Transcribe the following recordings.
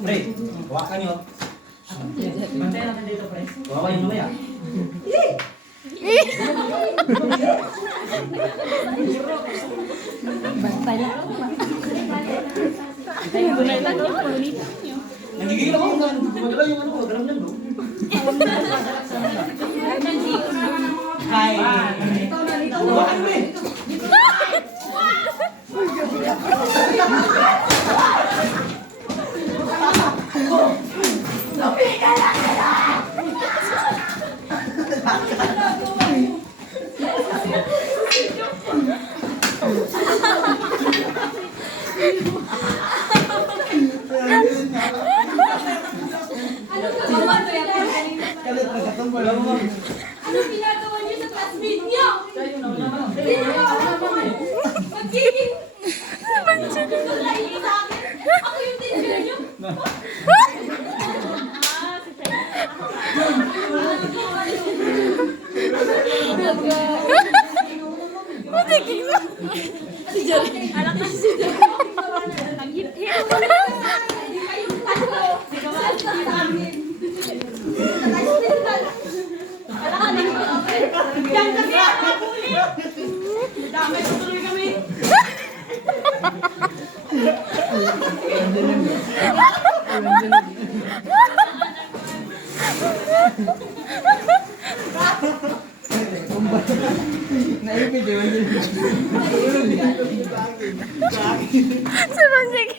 Pre, hawakan nyo. Bantay natin dito, pre. Hawakan nyo mamaya. Bantay lang. Bantay lang yung paulitan nyo. Nagigil ako nga. Gumagalaw yung ano ko. Garam yan, no? Hi! Hawakan mo eh! Ano ginagawa niyo sa classmate niyo? Magiging... Ako yung teacher niyo. Si Jerry. Alam na si Jerry. Ang hip-hip. Diyan kami ang huli. Damay tutuloy kami. Si Banjik.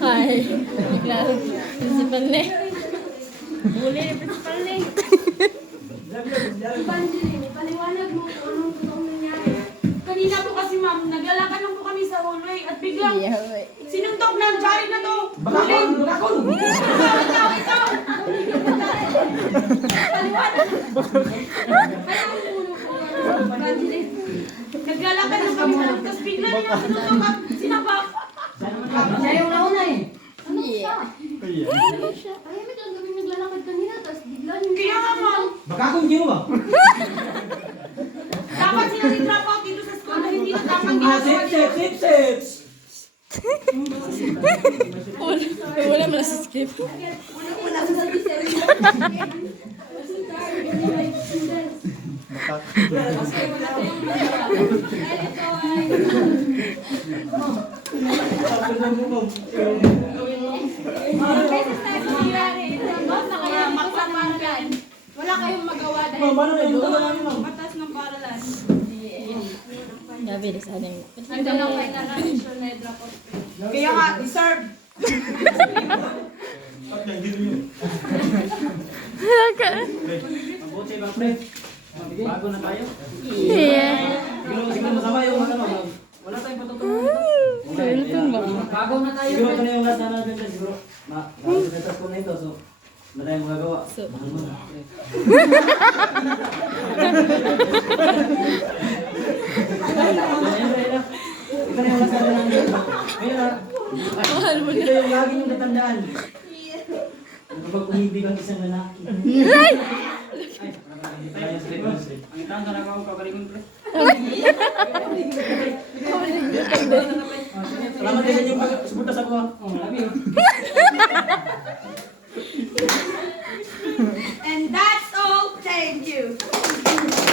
Ay, bigla. Principal na. Huli ni principal na. Evangeline, paliwanag mo kung anong totoong nangyari. Kanina po kasi ma'am, naglalakad lang po kami sa hallway at biglang sinuntok ng Jared na to. Bakakon! Bakakon! Ikaw! Paliwanag. Evangeline, naglalakad lang kami sa loob, tapos bigla niya sinuntok at sinabak. Siya yung nauna eh! Ano siya? Ano siya? Ay, may lang kami naglalakad kanina, tapos bigla niya. Kaya nga ma'am, Bakakon kayo ba? dapat sila ni-drop out dito sa school na hindi na tamang Ah, ginagawa sip, sip, sip, sip! Wala mo na sa script. Wala sa sabi-sabi. Wala kayong magawa dahil Paano na yung dalawa namin, ma'am? batas ng paralan. Gabi, sana yung... Nagdala kayo na national na drop out. Kaya nga, deserve! Mabuti ba, pre? Bago na tayo? Yeah. Siguro masama yung ano, ma'am. Wala tayong patutunan dito. Cellphone ba? Bago na tayo. Siguro ito na yung last na natin. Siguro, ma-success ko na ito. So, wala tayong magagawa. So- Mahal mo na. Ito na yung last na natin. Ngayon na. Mahal mo na. Ito yung lagi yung natandaan. Kapag umibig ang isang lalaki. Ay! Ay, hindi pala yung straight. Ang itang ka na ako kagalingon, pre. Salamat din sa inyong pagsuporta sa ako. Love you. And that's all. Thank you.